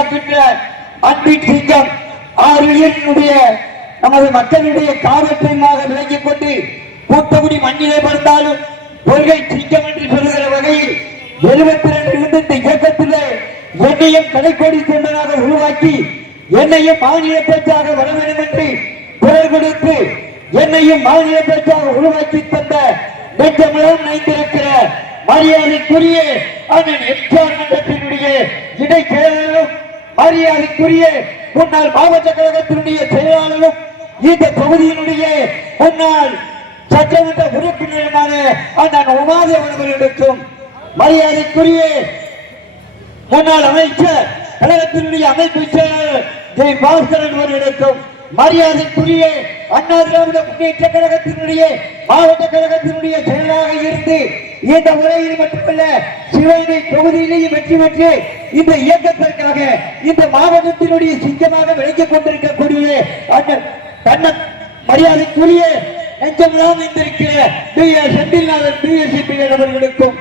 காக்கின்ற அன்பின் சிங்கம் ஆறுடைய நமது மக்களுடைய காவல்துறையாக விளங்கிக் கொண்டு கூத்தகுடி மண்ணிலே பிறந்தாலும் கொள்கை சிங்கம் என்று சொல்லுகிற வகையில் எழுபத்தி ரெண்டு இருந்த இந்த இயக்கத்திலே என்னையும் கடைக்கோடி தொண்டனாக உருவாக்கி என்னையும் மாநில பேச்சாக வர வேண்டும் என்று குரல் கொடுத்து என்னையும் மாநில பேச்சாக உருவாக்கி தந்த நெஞ்சமெல்லாம் நைந்திருக்கிற மரியாதைக்குரிய அண்ணன் எம்ஜிஆர் மன்றத்தினுடைய இடைச்செயலாளரும் மரியாதைக்குரிய முன்னாள் மாவட்ட கழகத்தினுடைய செயலாளரும் இந்த தொகுதியினுடைய முன்னாள் சட்டமன்ற உறுப்பினருமான அண்ணன் உமாதேவன் அவர்களுக்கும் மரியாதைக்குரிய முன்னாள் அமைச்சர் கழகத்தினுடைய அமைப்பு செயலாளர் ஜெய் பாஸ்கரன் அவர்களுக்கும் மரியாதைக்குரிய அண்ணா திராவிட முன்னேற்ற கழகத்தினுடைய மாவட்ட கழகத்தினுடைய செயலாக இருந்து இந்த உரையில் மட்டுமல்ல சிவகங்கை தொகுதியிலேயே வெற்றி பெற்று இந்த இயக்கத்திற்காக இந்த மாவட்டத்தினுடைய சிங்கமாக விளங்கிக் கொண்டிருக்கக்கூடிய அண்ணன் கண்ணன் மரியாதைக்குரிய நெஞ்சமெல்லாம் இருந்திருக்கிற P. S Senthilnathan P. S அவர்களுக்கும்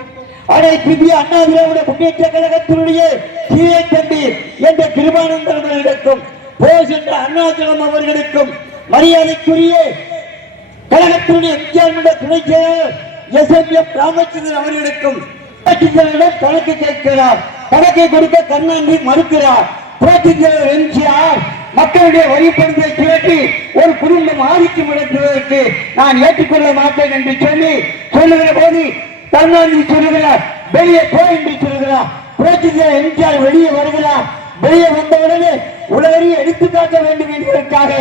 அனைத்து இந்திய அண்ணா திராவிட முன்னேற்ற கழகத்தினுடைய கீழே தம்பி என்ற கிருபானந்தன் அவர்களுக்கும் போஸ் என்ற அருணாச்சலம் அவர்களுக்கும் மரியாதைக்குரிய கழகத்தினுடைய எம்ஜிஆர் மன்ற துணை செயலர் எஸ். எம். எம். ராமச்சந்திரன் அவர்களுக்கும் புரட்சித்தலைவரிடம் கணக்கு கேட்கிறார். கணக்கை கொடுக்க கண்ணாண்டி மறுக்கிறார். புரட்சித்தலைவர் எம்ஜிஆர் மக்களுடைய வரிப்பணத்தை கேட்டு ஒரு குடும்பம் ஆதிக்கம் நடத்துவதற்கு நான் ஏற்றுக்கொள்ள மாட்டேன் என்று சொல்லி சொல்லுகிற போது கருணாநிதி சொல்லுகிறார் வெளியே போ என்று சொல்லுகிறார். புரட்சித்தலைவர் எம்ஜிஆர் வெளியே வருகிறார். வெளியே வந்தவுடனே உலகறிய எடுத்து காட்ட வேண்டும் என்பதற்காக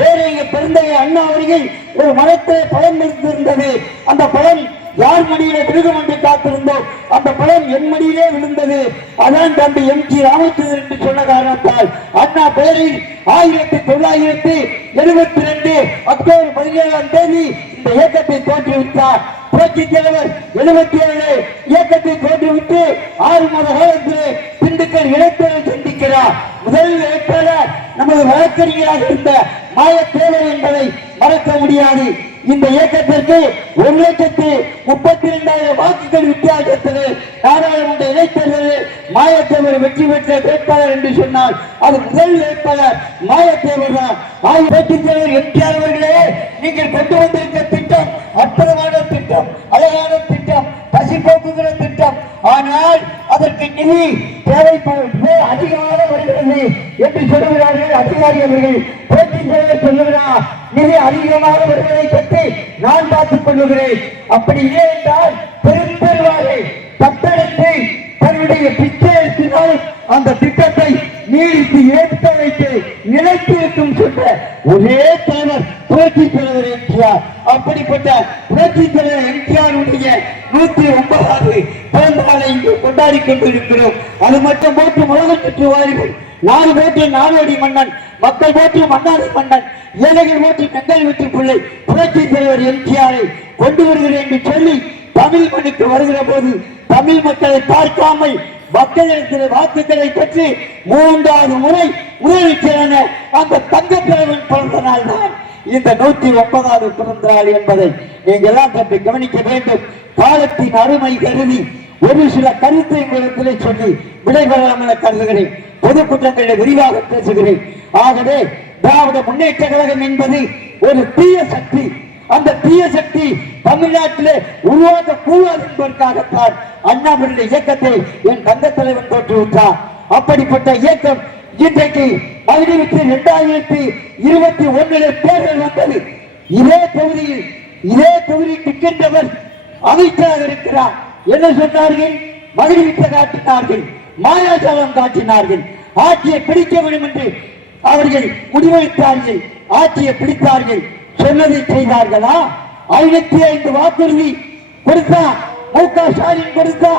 வேற இங்க பிறந்த அண்ணா அவர்கள் ஒரு மரத்தை பழம் இருந்திருந்தது அந்த பழம் யார் மடியிலே விழுகும் என்று காத்திருந்தோம். அந்த பழம் என் மடியிலே விழுந்தது. அதான் தம்பி எம் ஜி ராமச்சந்திரன் என்று சொன்ன காரணத்தால் அண்ணா பெயரில் ஆயிரத்தி தொள்ளாயிரத்தி எழுபத்தி ரெண்டு அக்டோபர் பதினேழாம் தேதி இந்த இயக்கத்தை தோற்றுவித்தார். புரட்சி தலைவர் எழுபத்தி ஏழு இயக்கத்தை தோற்றுவித்து ஆறு மாத காலத்திலே திண்டுக்கல் இடைத்தேர்தல் சந்திக்கிறார். முதல் வேட்பாளர் நமது வழக்கறிஞராக இருந்த மாயத்தேவர் என்பதை மறக்க முடியாது. இந்த இயக்கத்திற்கு ஒரு லட்சத்தி முப்பத்தி இரண்டாயிரம் வாக்குகள் வித்தியாசத்தில் நாடாளுமன்ற இடைத்தேர்தலில் மாயத்தேவர் வெற்றி பெற்ற வேட்பாளர் என்று சொன்னால் அது முதல் வேட்பாளர் மாயத்தேவர் தான். ஆயிரத்தி தலைவர் எம்ஜிஆர் அவர்களே நீங்கள் கொண்டு வந்திருக்க திட்டம் அற்புதமான திட்டம் அழகான திட்டம் பசி போக்குகிற திட்டம். ஆனால் அதற்கு நிதி தேவைப்படுவது அதிகமாக வருகிறது என்று சொல்லுகிறார்கள் அதிகாரி அவர்கள். பேட்டி அதிகமாக வருவதை பற்றி நான் பார்த்துக் கொள்ளுகிறேன். அப்படி இல்லை என்றால் பெரும்பெருவாரை தத்தெடுத்து தன்னுடைய பிச்சை அந்த திட்டத்தை நீடித்து ஏற்க வைத்து நிலைத்திருக்கும் சொன்ன ஒரே தலைவர் புரட்சி தலைவர் எம்ஜிஆர். அப்படிப்பட்ட புரட்சி தலைவர் எம்ஜிஆருடைய நூத்தி ஒன்பதாவது பிறந்த நாளை இங்கு கொண்டாடி கொண்டிருக்கிறோம். அது மட்டும் போட்டு உலகம் சுற்றுவார்கள் நாலு போற்று நாடோடி மன்னன் மக்கள் போற்று மன்னாடி மன்னன் ஏழைகள் போற்று கங்கல் வீட்டு பிள்ளை புரட்சி தலைவர் எம்ஜிஆரை கொண்டு வருகிறேன் என்று சொல்லி தமிழ் மண்ணுக்கு வருகிற போது தமிழ் மக்களை பார்க்காமல் மக்களிடத்தில் வாக்குகளை பெற்று மூன்றாவது முறை உதவி அந்த தங்கப்பிரவன் பிறந்த நாள் தான். இந்த நூத்தி ஒன்பதாவது பிறந்த நாள் என்பதை நீங்க எல்லாம் சற்று கவனிக்க வேண்டும். காலத்தின் அருமை கருதி ஒரு சில கருத்தை உங்களிடத்திலே சொல்லி விடைபெறலாம் என கருதுகிறேன் குற்றங்களை விரிவாக பேசுகிறேன். ஆகவே திராவிட முன்னேற்ற கழகம் என்பது ஒரு தீய சக்தி. அந்த தீய சக்தி தமிழ்நாட்டிலே உருவாக்க கூடாது என்பதற்காகத்தான் அண்ணாமலை இயக்கத்தை என் தங்க தலைவன் தோற்றுவித்தார். அப்படிப்பட்ட இயக்கம் இன்றைக்கு பதினெட்டு இரண்டாயிரத்தி இருபத்தி ஒன்றில் தேர்தல் வந்தது. இதே தொகுதியில் இதே தொகுதி நிற்கின்றவர் அமைச்சராக இருக்கிறார். என்ன சொன்னார்கள்? மகிழ்வித்த காட்டினார்கள். மாயாஜாலம் காட்டினார்கள். ஆட்சியை பிடிக்க வேண்டும் என்று அவர்கள் முடிவெடுத்தார்கள். ஆட்சியை பிடித்தார்கள். சொன்னதை செய்தார்களா? ஐநூத்தி ஐந்து வாக்குறுதி கொடுத்தா மு க ஸ்டாலின் கொடுத்தா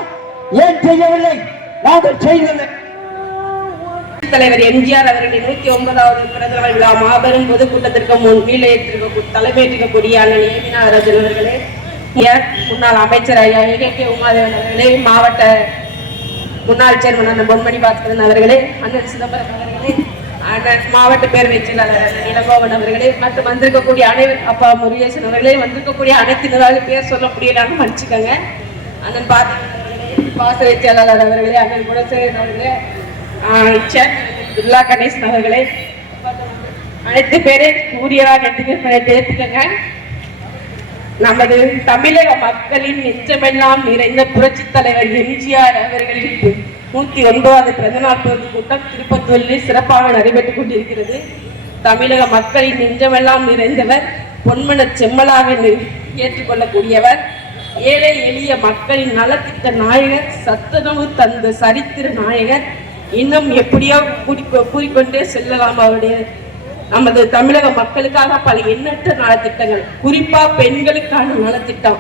ஏன் செய்யவில்லை? நாங்கள் செய்தது தலைவர் எம்ஜிஆர் அவர்களின் நூத்தி ஒன்பதாவது பிறந்த நாள் விழா மாபெரும் பொதுக்கூட்டத்திற்கு முன் கீழேற்றிருக்க தலைமையேற்றிருக்கக்கூடிய அண்ணன் ஏமி நாகராஜன் அவர்களே முன்னாள் அமைச்சர் ஐயா ஏ. கே. உமாதேவன் அவர்களே மாவட்ட முன்னாள் சேர்மன் அண்ணன் பொன்மணி பாஸ்கரன் அவர்களே அண்ணன் சிதம்பரம் அவர்களே அண்ணன் மாவட்ட பேரவை செயலாளர் அண்ணன் இளங்கோவன் அவர்களே மற்றும் வந்திருக்கக்கூடிய அனைவர் அப்பா முருகேசன் அவர்களே வந்திருக்கக்கூடிய அனைத்து நிர்வாக பேர் சொல்ல முடியலான்னு மன்னிச்சுக்கோங்க. அண்ணன் பாத்திரன் அவர்களே செயலாளர் அவர்களே அண்ணன் குணசேகரன் அவர்களே ஆஹ் சேர்மன் கணேஷ் அவர்களே. அனைத்து பேரே சூரியராக எடுத்துக்கங்க நமது தமிழக மக்களின் எச்சமெல்லாம் நிறைந்த புரட்சி தலைவர் எம்ஜிஆர் அவர்களின் நூத்தி ஒன்பதாவது பிறந்தநாள் பொது கூட்டம் திருப்பத்தூரில் சிறப்பாக நடைபெற்றுக் கொண்டிருக்கிறது. தமிழக மக்களின் நெஞ்சமெல்லாம் நிறைந்தவர் பொன்மன செம்மலாக நி- ஏற்றுக்கொள்ளக்கூடியவர் ஏழை எளிய மக்களின் நலத்திட்ட நாயகர் சத்துணவு தந்த சரித்திர நாயகர் இன்னும் எப்படியோ கூறிக்கொ- கூறிக்கொண்டே செல்லலாம் அவருடைய நமது தமிழக மக்களுக்காக பல எண்ணற்ற நலத்திட்டங்கள். குறிப்பா பெண்களுக்கான நலத்திட்டம்.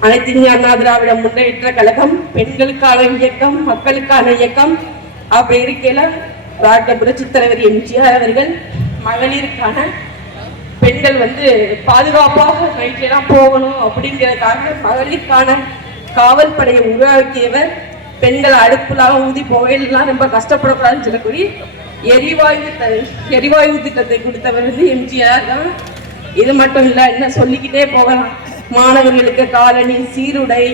அனைத்து இந்திய அண்ணா திராவிட முன்னேற்ற கழகம் பெண்களுக்கான இயக்கம் மக்களுக்கான இயக்கம். அப்படி இருக்கையில ராட்ட புரட்சி தலைவர் எம்ஜிஆர் அவர்கள் மகளிருக்கான பெண்கள் வந்து பாதுகாப்பாக நைட்லாம் போகணும் அப்படிங்கிறதுக்காக மகளிருக்கான காவல் படையை உருவாக்கியவர் பெண்கள் அடுப்புலாம் ஊதி புகையிலாம் ரொம்ப கஷ்டப்படக்கூடாதுன்னு சொல்லக்கூடிய எரிவாயு எரிவாயு திட்டத்தை கொடுத்தவர் வந்து எம்ஜிஆர். தான் இது மட்டும் இல்ல என்ன சொல்லிக்கிட்டே போகலாம். மாணவர்களுக்கு காலணி சீருடை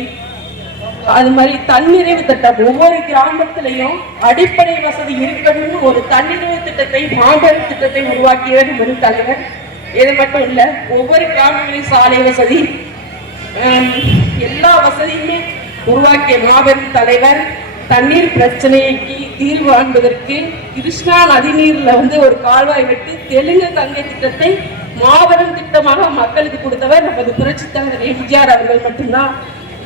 அது மாதிரி தன்னிறைவு திட்டம். ஒவ்வொரு கிராமத்திலையும் அடிப்படை வசதி இருக்கணும்னு ஒரு தன்னிறைவு திட்டத்தை மாபெரும் திட்டத்தை உருவாக்கியவர் ஒரு தலைவர். இது மட்டும் இல்லை ஒவ்வொரு கிராமங்களிலும் சாலை வசதி எல்லா வசதி உருவாக்கிய மாபெரும் தலைவர் தண்ணீர் பிரச்சனைக்கு தீர்வு காண்பதற்கு கிருஷ்ணா நதிநீர்ல வந்து ஒரு கால்வாய் விட்டு தெலுங்கு கங்கை திட்டத்தை மாபெரும் திட்டமாக மக்களுக்கு கொடுத்தவர் நமது புரட்சி தலைவர் எம்ஜிஆர் அவர்கள் மட்டும்தான்.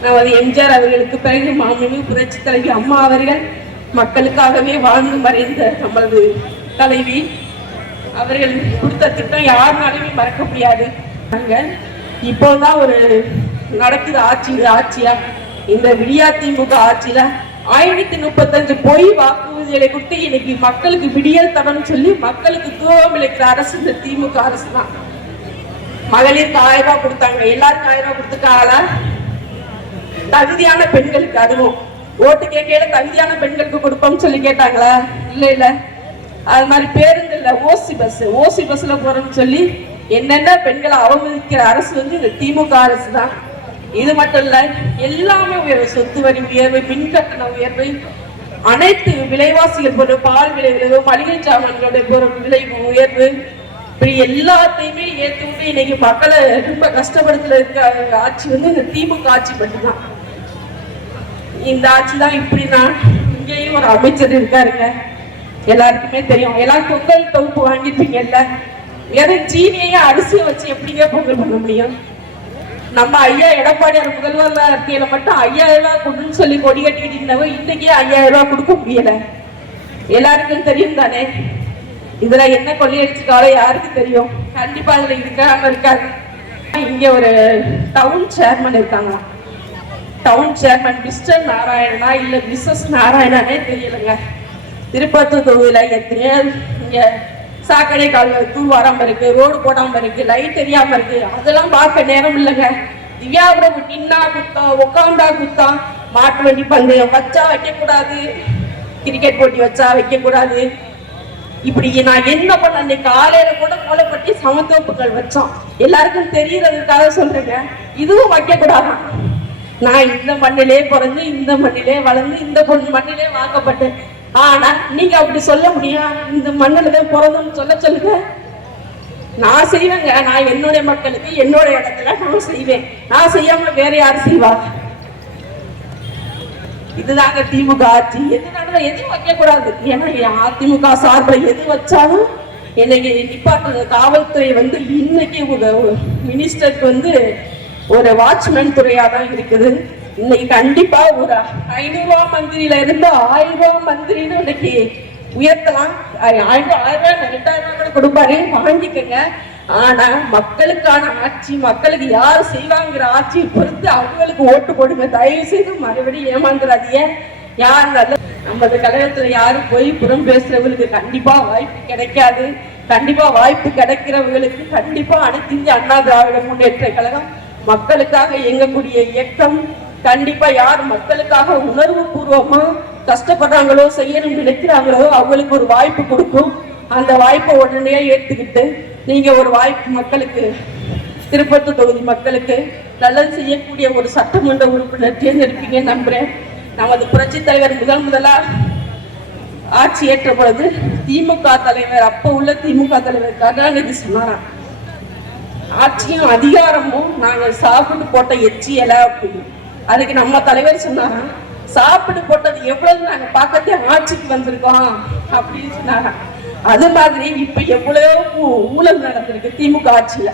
நமது எம்ஜிஆர் அவர்களுக்கு பிறகு மாமனி புரட்சி தலைவி அம்மா அவர்கள் மக்களுக்காகவே வாழ்ந்து மறைந்த நமது தலைவி. அவர்கள் கொடுத்த திட்டம் யாருனாலுமே மறக்க முடியாது. நாங்கள் இப்போதான் ஒரு நடக்குது ஆட்சி ஆட்சியா? இந்த விடியா திமுக ஆட்சியில ஆயிரத்தி முப்பத்தஞ்சு பொய் வாக்குறுதிகளை கொடுத்து இன்னைக்கு மக்களுக்கு விடியல் தரணும்னு சொல்லி மக்களுக்கு தூவம் இழைக்கிற அரசு இந்த திமுக அரசு தான். மகளிருக்கு ஆயிரம் ரூபாய் கொடுத்தாங்க. எல்லாருக்கும் ஆயிரம் ரூபாய் கொடுத்துட்டாங்களா? தகுதியான பெண்களுக்கு அதுவும். ஓட்டு கேட்கல தகுதியான பெண்களுக்கு கொடுப்போம்னு சொல்லி கேட்டாங்களா? இல்ல இல்ல. அது மாதிரி பேருந்து இல்ல ஓசி பஸ் ஓசி பஸ்ல போறோம்னு சொல்லி என்னென்ன பெண்களை அவமதிக்கிற அரசு வந்து இந்த திமுக அரசு தான். இது மட்டும் இல்ல எல்லாமே உயர்வு சொத்து வரி உயர்வு மின் கட்டண உயர்வு அனைத்து விலைவாசிகள் பொருள் பால் விலை உயர்வு மளிகை சாமான்களுடைய பொருள் விலை உயர்வு இப்படி எல்லாத்தையுமே ஏற்றி விட்டு இன்னைக்கு மக்களை ரொம்ப கஷ்டப்படுத்துல இருக்க ஆட்சி வந்து இந்த திமுக ஆட்சி மட்டும்தான். இந்த ஆட்சி தான் இப்படின்னா இங்கேயும் ஒரு அமைச்சர் இருக்காருங்க. எல்லாருக்குமே தெரியும். எல்லாரும் பொங்கல் தொகுப்பு வாங்கிருப்பீங்கல்ல ஏன்னா சீனியையும் அரிசியை வச்சு எப்படிங்க பொங்கல் பண்ண முடியும்? நம்ம ஐயா எடப்பாடியார் முதல்வர்ல இருக்கையில மட்டும் ஐயாயிரம் ரூபாய் கொடுன்னு சொல்லி கொடி கட்டிட்டு இருந்தவங்க இன்னைக்கே ஐயாயிரம் ரூபாய் கொடுக்க முடியல. எல்லாருக்கும் தெரியும் தானே? இதுல என்ன கொள்ளையடிச்சுக்காலோ யாருக்கு தெரியும்? கண்டிப்பா அதுல இருக்காம இருக்காது இங்க ஒரு டவுன் சேர்மன் இருக்காங்க டவுன் சேர்மன் மிஸ்டர் நாராயணனா இல்ல மிஸ்ஸஸ் நாராயணனே தெரியலங்க. திருப்பத்தூர் தொகுதியில எத்தனையோ இங்க சாக்கடை கால் தூர்வாராம இருக்கு ரோடு போடாம இருக்கு லைட் தெரியாம இருக்கு. அதெல்லாம் பார்க்க நேரம் இல்லைங்க. திவ்யாபுரம் நின்னா குத்தா உட்காந்தா குத்தா மாட்டு வண்டி பந்தயம் வச்சா வைக்கக்கூடாது. கிரிக்கெட் போட்டி வச்சா வைக்கக்கூடாது. இப்படி நான் என்ன பண்ண அன்னைக்கு காலையில கூட கோலப்பட்டி சமத்தோப்புகள் வச்சோம் எல்லாருக்கும் தெரியறதுக்காக சொல்றேங்க. இதுவும் வைக்கக்கூடாதான். நான் இந்த மண்ணிலே பிறந்து இந்த மண்ணிலே வளர்ந்து இந்த பொண்ணு மண்ணிலே வாக்கப்பட்டேன். ஆனா நீங்க அப்படி சொல்ல முடியும் இந்த மண்ணில தான் பிறந்தோம்னு சொல்ல சொல்லுங்க. நான் செய்வேங்க. நான் என்னுடைய மக்களுக்கு என்னோட இடத்துல நான் செய்வேன். நான் செய்யாம வேற யாரு செய்வா? இதுதாங்க திமுக ஆட்சி. எது நடந்தா எதுவும் வைக்க கூடாது ஏன்னா அதிமுக சார்பில் எது வச்சாலும் என்னைக்கு நிப்பாட்டுற காவல்துறை வந்து இன்னைக்கு ஒரு மினிஸ்டருக்கு வந்து ஒரு வாட்ச்மேன் துறையா தான் இருக்குது. இன்னைக்கு கண்டிப்பா ஒரு ஐநூறு ரூபா இருந்து ஆயிரம் ரூபா மந்திரின்னு இன்னைக்கு உயர்த்தலாம். ஆயிரம் ஆயிரம் ரூபாய் ரெண்டாயிரம் ரூபாய் கூட கொடுப்பாரு. வாங்கிக்கங்க. ஆனா மக்களுக்கான ஆட்சி மக்களுக்கு யார் செய்வாங்கிற ஆட்சியை பொறுத்து அவங்களுக்கு ஓட்டு போடுங்க. தயவு செய்து மறுபடியும் ஏமாந்துடாதீங்க யார் நல்ல நமது கழகத்துல யாரும் போய் புறம் பேசுறவங்களுக்கு கண்டிப்பா வாய்ப்பு கிடைக்காது. கண்டிப்பா வாய்ப்பு கிடைக்கிறவங்களுக்கு கண்டிப்பா அனைத்து இந்திய அண்ணா திராவிட முன்னேற்ற கழகம் மக்களுக்காக இயங்கக்கூடிய இயக்கம் கண்டிப்பா யார் மக்களுக்காக உணர்வு பூர்வமா கஷ்டப்படுறாங்களோ செய்யணும்னு நினைக்கிறாங்களோ அவங்களுக்கு ஒரு வாய்ப்பு கொடுக்கும். அந்த வாய்ப்பை உடனே ஏற்றுக்கிட்டு நீங்க ஒரு வாய்ப்பு மக்களுக்கு திருப்பத்தூர் தொகுதி மக்களுக்கு நல்லது செய்யக்கூடிய ஒரு சட்டமன்ற உறுப்பினர் தேர்ந்தெடுப்பீங்கன்னு நம்புறேன். நமது புரட்சி தலைவர் முதல் முதலா ஆட்சி ஏற்ற பொழுது திமுக தலைவர் அப்ப உள்ள திமுக தலைவர் கருணாநிதி சொன்னாராம் ஆட்சியும் அதிகாரமும் நாங்கள் சாப்பிட்டு போட்ட எச்சி எல்லாம் அப்படின்னு. அதுக்கு நம்ம தலைவர் சொன்னாராம் சாப்பிட்டு போட்டது எவ்வளவு நாங்க பார்க்கத்தே ஆட்சிக்கு வந்திருக்கோம் அப்படின்னு சொன்னாராம் அது மாதிரி இப்ப எவ்வளவு ஊழல் நடந்திருக்கு திமுக ஆட்சியில.